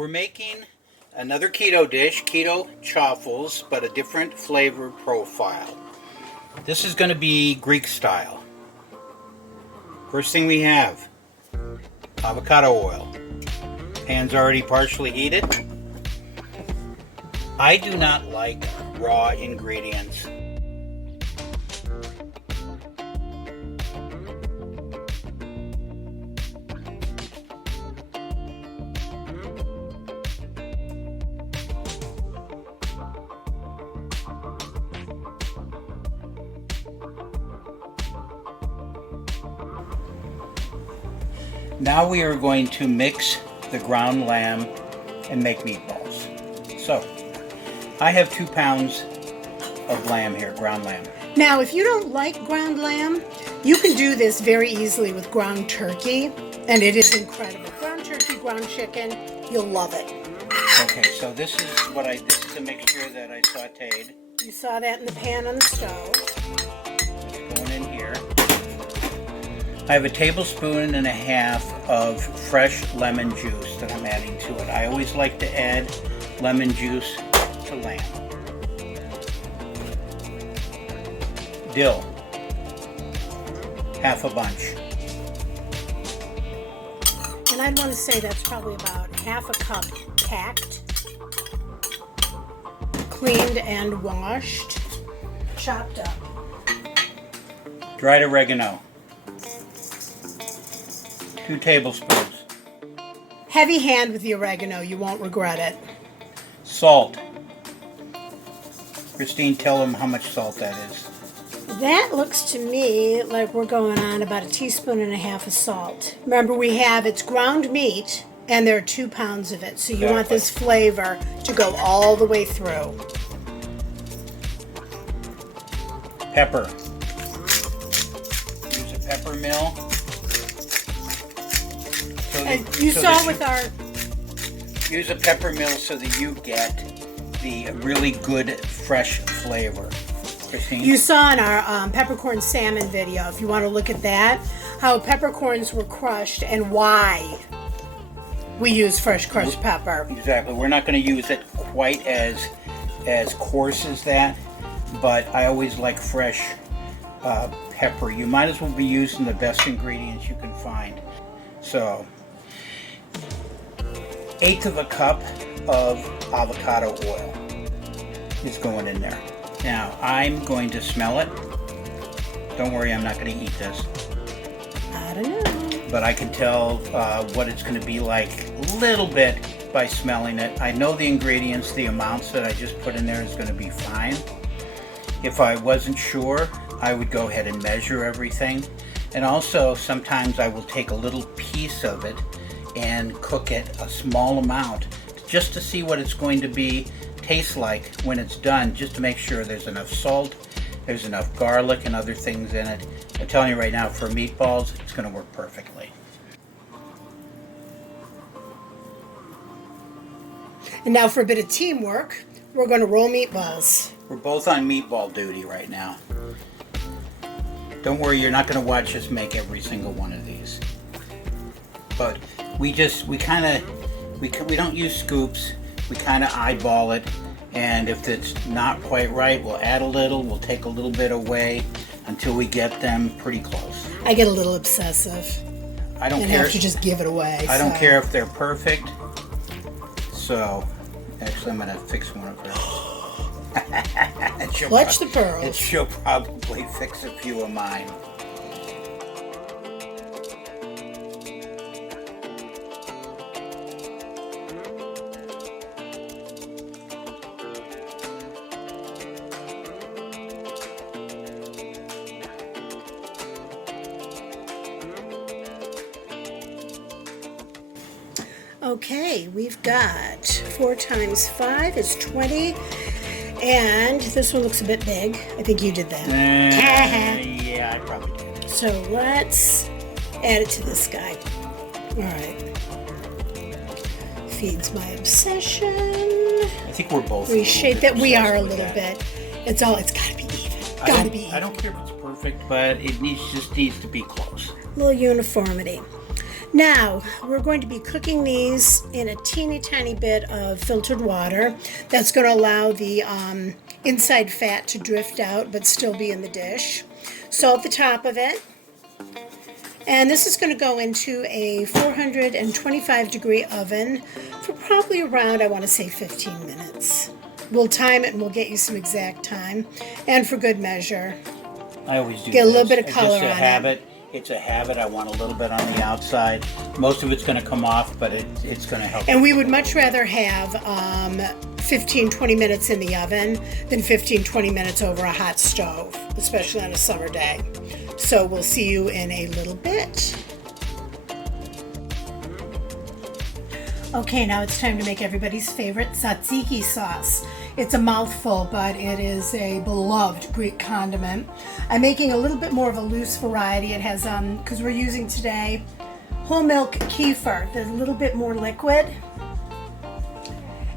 We're making another keto dish, keto chaffles, but a different flavor profile. This is going to be Greek style. First thing we have, avocado oil. Pan's already partially heated. I do not like raw ingredients. Now we are going to mix the ground lamb and make meatballs. So, I have 2 pounds of lamb here, ground lamb. Now, if you don't like ground lamb, you can do this very easily with ground turkey, and it is incredible. Ground turkey, ground chicken, you'll love it. Okay, so this is a mixture that I sauteed. You saw that in the pan on the stove. It's going in here. I have a tablespoon and a half of fresh lemon juice that I'm adding to it. I always like to add lemon juice to lamb. Dill, half a bunch. And I'd want to say that's probably about half a cup packed, cleaned and washed, chopped up. Dried oregano, 2 tablespoons. Heavy hand with the oregano, you won't regret it. Salt. Christine, tell them how much salt that is. That looks to me like we're going on about 1.5 teaspoons of salt. Remember, it's ground meat, and there are 2 pounds of it, so you want this flavor to go all the way through. Pepper. Use a pepper mill. Use a pepper mill so that you get the really good fresh flavor. Christine? You saw in our peppercorn salmon video, if you want to look at that, how peppercorns were crushed and why we use fresh crushed pepper. Exactly. We're not going to use it quite as coarse as that, but I always like fresh pepper. You might as well be using the best ingredients you can find. So, 1/8 of a cup of avocado oil is going in there. Now, I'm going to smell it. Don't worry, I'm not going to eat this. I don't know. But I can tell what it's going to be like a little bit by smelling it. I know the ingredients, the amounts that I just put in there is going to be fine. If I wasn't sure, I would go ahead and measure everything. And also, sometimes I will take a little piece of it and cook it a small amount just to see what it's going to taste like when it's done, just to make sure there's enough salt, there's enough garlic and other things in it. I'm telling you right now, for meatballs, it's going to work perfectly. And now for a bit of teamwork, we're going to roll meatballs. We're both on meatball duty right now. Don't worry, you're not going to watch us make every single one of these. But we don't use scoops. We kind of eyeball it, and if it's not quite right, we'll add a little. We'll take a little bit away until we get them pretty close. I get a little obsessive. I don't care. And have to just give it away. I don't care if they're perfect. So, actually, I'm going to fix one of hers. Clutch the pearls. She'll probably fix a few of mine. Okay, we've got 4 times 5 is 20, and this one looks a bit big. I think you did that. Yeah, I probably did. So let's add it to this guy. All right. Feeds my obsession. I think we're both. Reshape that. We are a little bit. It's got to be even. Got to be even. I don't care if it's perfect, but it just needs to be close. A little uniformity. Now, we're going to be cooking these in a teeny tiny bit of filtered water. That's going to allow the inside fat to drift out but still be in the dish. Salt the top of it. And this is going to go into a 425 degree oven for probably around, I want to say, 15 minutes. We'll time it and we'll get you some exact time. And for good measure, I always do get a little this. bit of It's color just a on habit. it. It's a habit. I want a little bit on the outside. Most of it's going to come off, but it's going to help. And we would much rather have 15-20 minutes in the oven than 15-20 minutes over a hot stove, especially on a summer day. So we'll see you in a little bit. Okay, now it's time to make everybody's favorite tzatziki sauce. It's a mouthful, but it is a beloved Greek condiment. I'm making a little bit more of a loose variety. It has, because we're using today whole milk kefir, that's a little bit more liquid.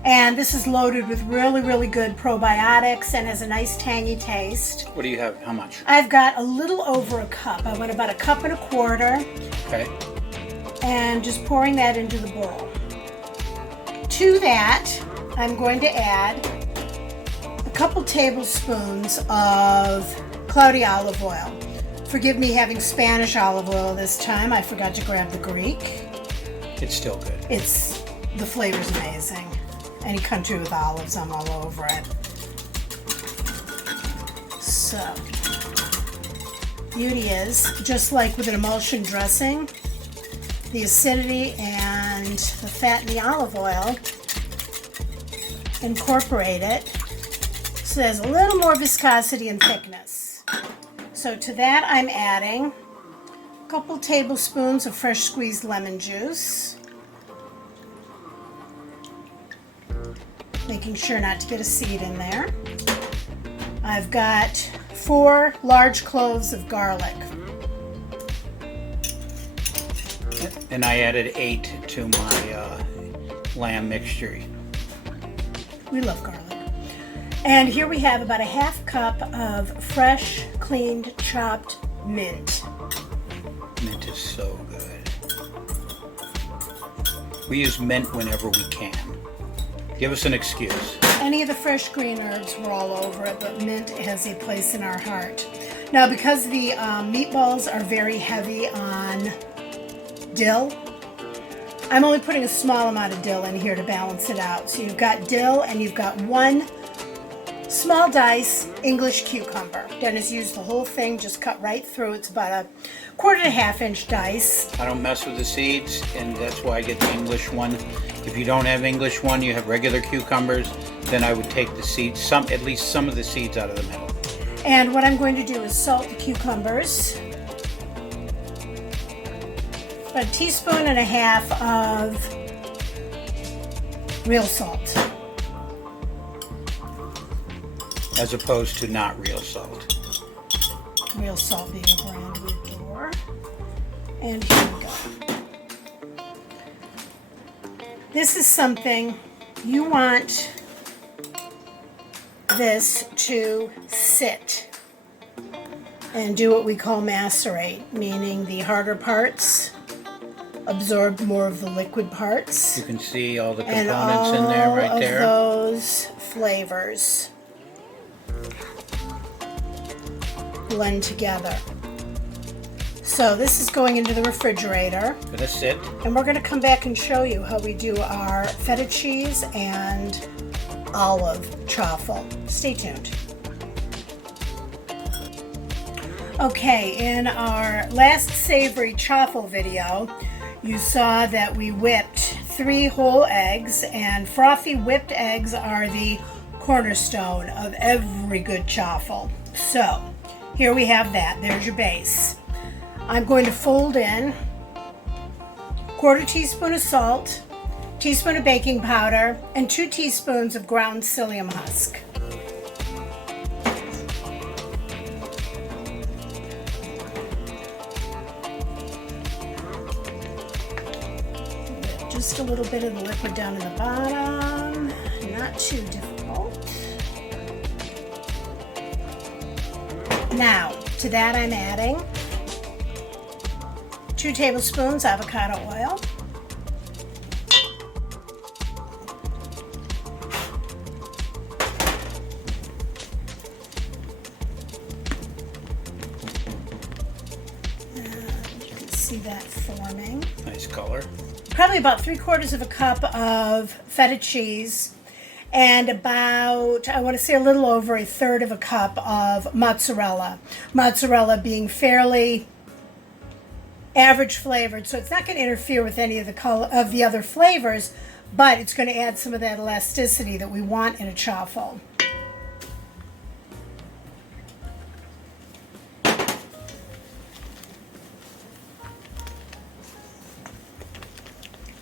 And this is loaded with really, really good probiotics and has a nice tangy taste. What do you have? How much? I've got a little over a cup. I went about a cup and a quarter. Okay. And just pouring that into the bowl. To that, I'm going to add a couple tablespoons of cloudy olive oil. Forgive me having Spanish olive oil this time. I forgot to grab the Greek. It's still good. The flavor's amazing. Any country with olives, I'm all over it. So, beauty is, just like with an emulsion dressing, the acidity and the fat in the olive oil incorporate it so there's a little more viscosity and thickness. So to that I'm adding a couple tablespoons of fresh squeezed lemon juice, making sure not to get a seed in there. I've got 4 large cloves of garlic. And I added 8 to my lamb mixture. We love garlic. And here we have about a half cup of fresh, cleaned, chopped mint. Mint is so good. We use mint whenever we can. Give us an excuse. Any of the fresh green herbs, we're all over it, but mint has a place in our heart. Now, because the meatballs are very heavy on dill, I'm only putting a small amount of dill in here to balance it out. So you've got dill and you've got 1 small dice English cucumber. Dennis used the whole thing, just cut right through. It's about a 1.5 inch dice. I don't mess with the seeds, and that's why I get the English one. If you don't have English one, you have regular cucumbers, then I would take the seeds, at least some of the seeds out of the middle. And what I'm going to do is salt the cucumbers. About 1.5 teaspoons of real salt. As opposed to not real salt. Real salt being a brand we adore. And here we go. This is something you want this to sit and do what we call macerate, meaning the harder parts absorb more of the liquid parts. You can see all the And components in there right there. all of those flavors blend together. So this is going into the refrigerator. Gonna sit. And we're going to come back and show you how we do our feta cheese and olive truffle. Stay tuned. Okay, in our last Savory Chaffle video, you saw that we whipped 3 whole eggs, and frothy whipped eggs are the cornerstone of every good chaffle. So, here we have that. There's your base. I'm going to fold in 1/4 teaspoon of salt, teaspoon of baking powder, and 2 teaspoons of ground psyllium husk. Just a little bit of the liquid down in the bottom, not too difficult. Now, to that I'm adding 2 tablespoons avocado oil. You can see that forming. Nice color. Probably about 3/4 of a cup of feta cheese, and about, I want to say, a little over 1/3 of a cup of mozzarella. Mozzarella being fairly average flavored, so it's not going to interfere with any of the other flavors, but it's going to add some of that elasticity that we want in a chaffle.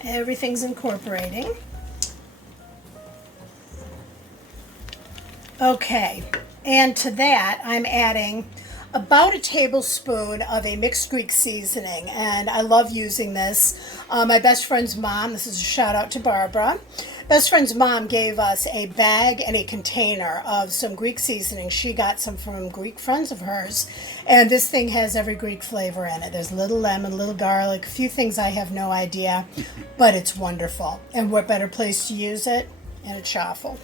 Everything's incorporating. Okay, and to that I'm adding about a tablespoon of a mixed Greek seasoning, and I love using this. My best friend's mom, this is a shout out to Barbara, best friend's mom gave us a bag and a container of some Greek seasoning. She got some from Greek friends of hers, and this thing has every Greek flavor in it. There's a little lemon, a little garlic, a few things I have no idea, but it's wonderful. And what better place to use it? In a chaffle.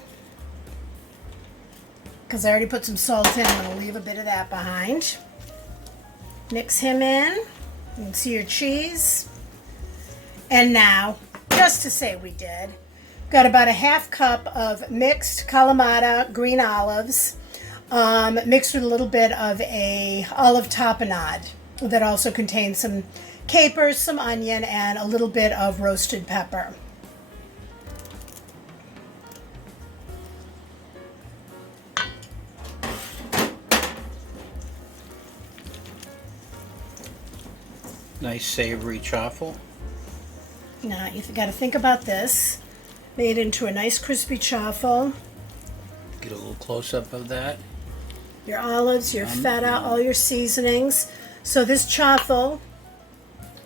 Because I already put some salt in, I'm going to leave a bit of that behind. Mix him in. You can see your cheese. And now, just to say we did, got about a 1/2 cup of mixed Kalamata green olives, mixed with a little bit of a olive tapenade that also contains some capers, some onion, and a little bit of roasted pepper. Nice savory chaffle. Now you've got to think about this. Made into a nice crispy chaffle. Get a little close up of that. Your olives, your feta, all your seasonings. So this chaffle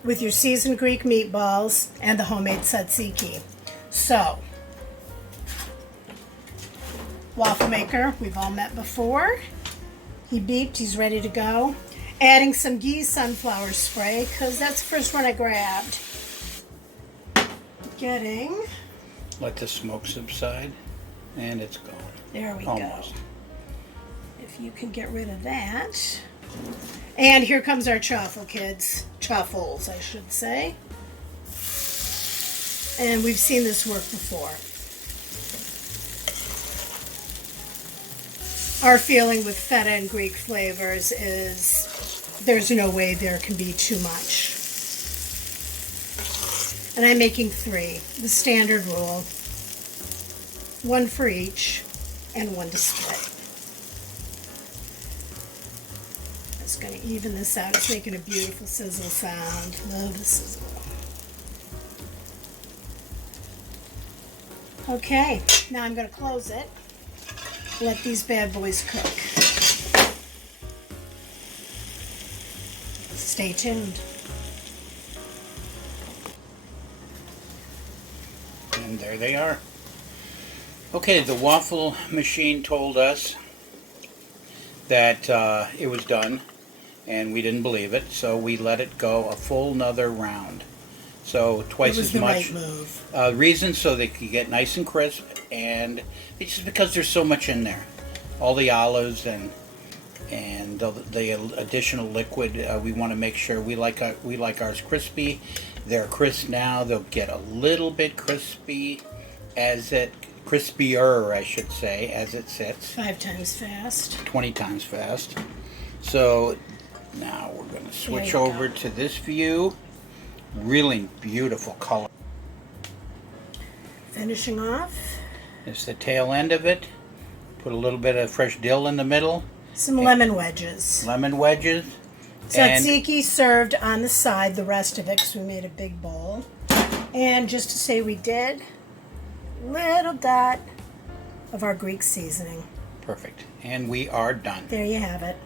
with your seasoned Greek meatballs and the homemade tzatziki. So, waffle maker, we've all met before. He beeped, he's ready to go. Adding some ghee sunflower spray, because that's the first one I grabbed. Getting, Let the smoke subside, and it's gone. there we Almost. go. If you can get rid of that. And here comes our chaffle, kids. Chaffles, I should say. And we've seen this work before. Our feeling with feta and Greek flavors is there's no way there can be too much. And I'm making 3, the standard rule. 1 for each, and 1 to split. It's going to even this out. It's making a beautiful sizzle sound. Love the sizzle. Okay, now I'm going to close it. Let these bad boys cook. Stay tuned. And there they are. Okay, the waffle machine told us that it was done, and we didn't believe it, so we let it go a full another round. So twice as much. It was the right move. Reason so they could get nice and crisp, and it's just because there's so much in there. All the olives and the additional liquid. We want to make sure we like ours crispy. They're crisp now. They'll get a little bit crispier, I should say, as it sits. 5 times fast. 20 times fast. So now we're going to switch over to this view. Really beautiful color. Finishing off. It's the tail end of it. Put a little bit of fresh dill in the middle. Some lemon wedges. Lemon wedges. Tzatziki served on the side, the rest of it, because we made a big bowl. And just to say we did, little dot of our Greek seasoning. Perfect. And we are done. There you have it.